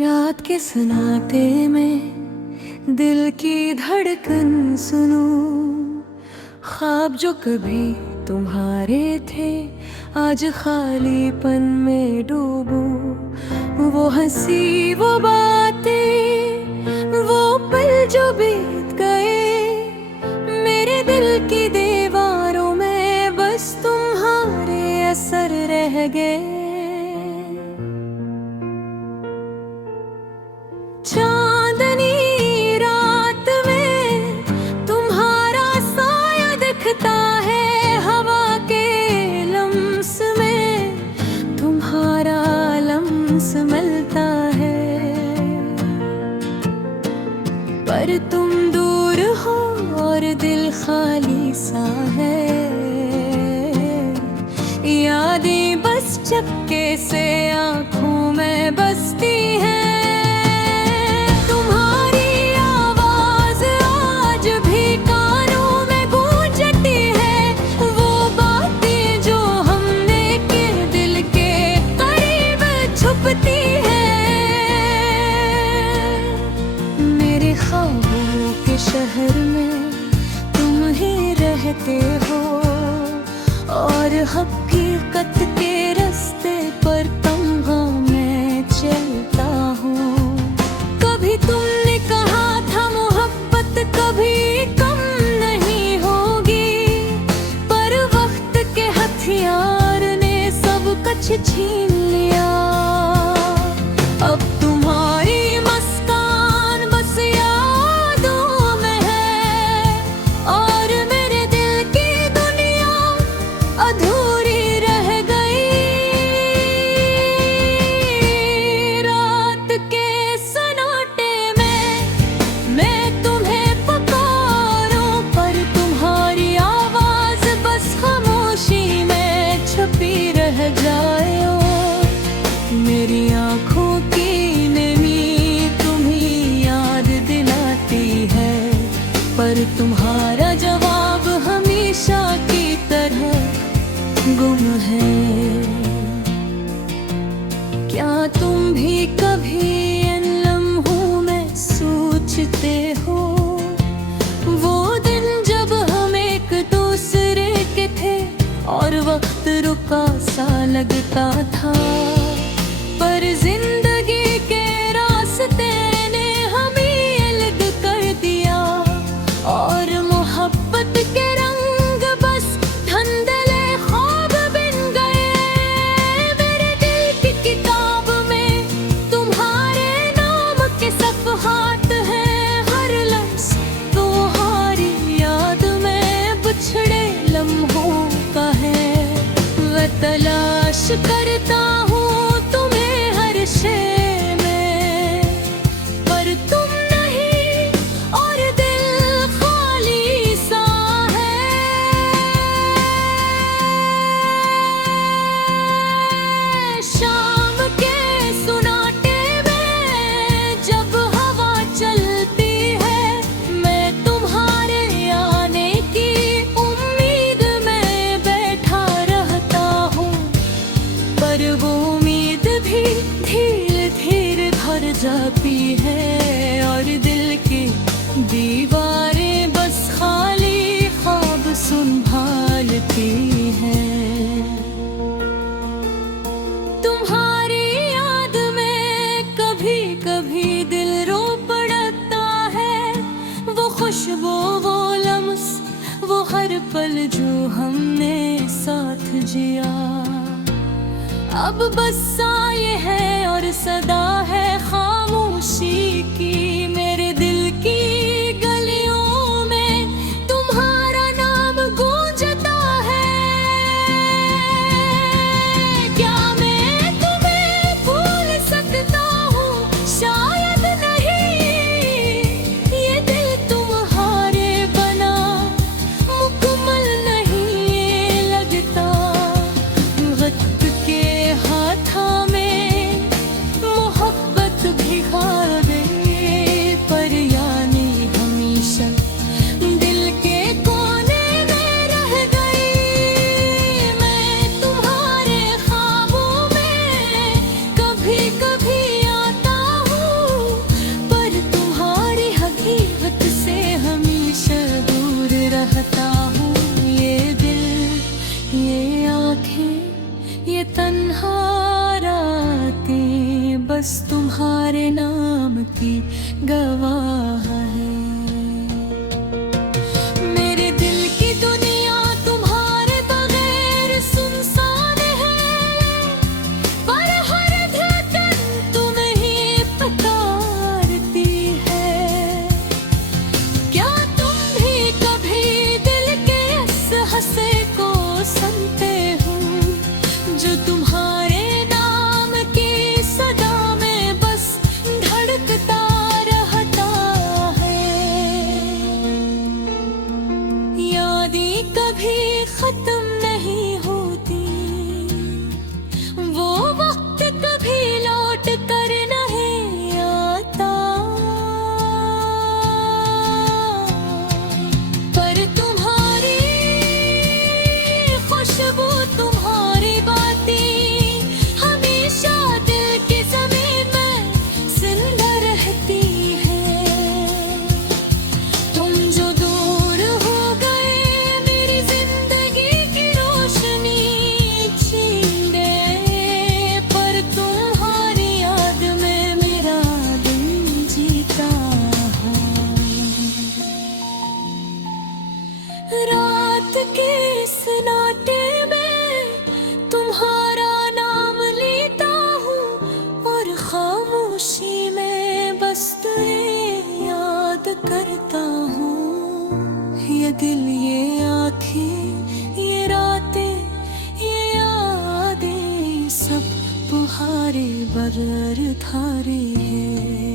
रात के सन्नाटे में दिल की धड़कन सुनूं, ख्वाब जो कभी तुम्हारे थे आज खालीपन में डूबूं। वो हंसी, वो बातें, वो पल जो बीत गए, मेरे दिल की दीवारों में बस तुम्हारे असर रह गए। चांदनी रात में तुम्हारा साया दिखता है, हवा के लम्स में तुम्हारा लम्स मिलता है। पर तुम दूर हो और दिल खाली सा है, यादें बस चपके से आँखों में बसती हैं। शहर में तुम ही रहते हो और हकीकत के रास्ते पर तन्हा मैं चलता हूँ। कभी तुमने कहा था मोहब्बत कभी कम नहीं होगी, पर वक्त के हथियार ने सब कुछ छीन लिया। अब तुम्हारी मुस्कान बस यादों में है और मेरे दिल की दुनिया अधूरी रह गई। रात के सन्नाटे में मैं तुम्हें पुकारूं, पर तुम्हारी आवाज बस खामोशी में छुपी रह जाए। मेरी आँखों की नमी तुम्हें याद दिलाती है, पर तुम्हारा जवाब हमेशा की तरह गुम है। क्या तुम भी कभी इन लम्हों में सोचते हो, वो दिन जब हम एक दूसरे के थे और वक्त रुका सा लगता था, पर जिंदगी के रास्ते ने हमें अलग कर दिया और मोहब्बत के रंग बस धुंधले ख्वाब बन गए। मेरे दिल की किताब में तुम्हारे नाम के सफ़हात हैं, हर लफ्ज़ तुम्हारी याद में बिछड़े लम्हों का है। मैं तलाश करता हूँ में, पर तुम नहीं और दिल खाली सा है। शाम के सन्नाटे में जब हवा चलती है, मैं तुम्हारे आने की उम्मीद में बैठा रहता हूँ, पर वो उम्मीद भी धीरे धीरे भर जाती है और दिल की दीवारें बस खाली ख्वाब संभालती हैं। तुम्हारी याद में कभी कभी दिल रो पड़ता है, वो खुशबू, वो लम्स, वो हर पल जो हमने साथ जिया। अब बस साये है और सदा है खामोशी की, मेरे दिल की गलियों में तुम्हारा नाम गूंजता है। क्या मैं तुम्हें भूल सकता हूँ? शायद नहीं, ये दिल तुम्हारे बना मुकम्मल नहीं लगता। वक्त के हाथा में मोहब्बत गवाह है। मेरे दिल की दुनिया तुम्हारे बगैर सुनसान है, पर हर धड़कन तुम्हें ही पुकारती है। क्या तुम भी कभी दिल के इस हंसे को सुनते हो, जो तुम्हारे नाम की सदा में बस धड़कता रहता है। यादें कभी खत्म नहीं होती, वो वक्त कभी लौट कर नहीं आता, पर तुम्हारी खुशबू तुम्हारी बातें हमेशा दिल की जमीन में जिंदा रहती है। तुम जो दूर हो गए मेरी जिंदगी की रोशनी छीन गए, पर तुम्हारी याद में मेरा दिल जीता है। रात के सन्नाटे में तुम्हारा नाम लेता हूँ, और खामोशी में बस तुम्हें याद करता हूँ। ये दिल, ये आँखें, ये रातें, ये यादें सब तुम्हारे बगैर थारे हैं।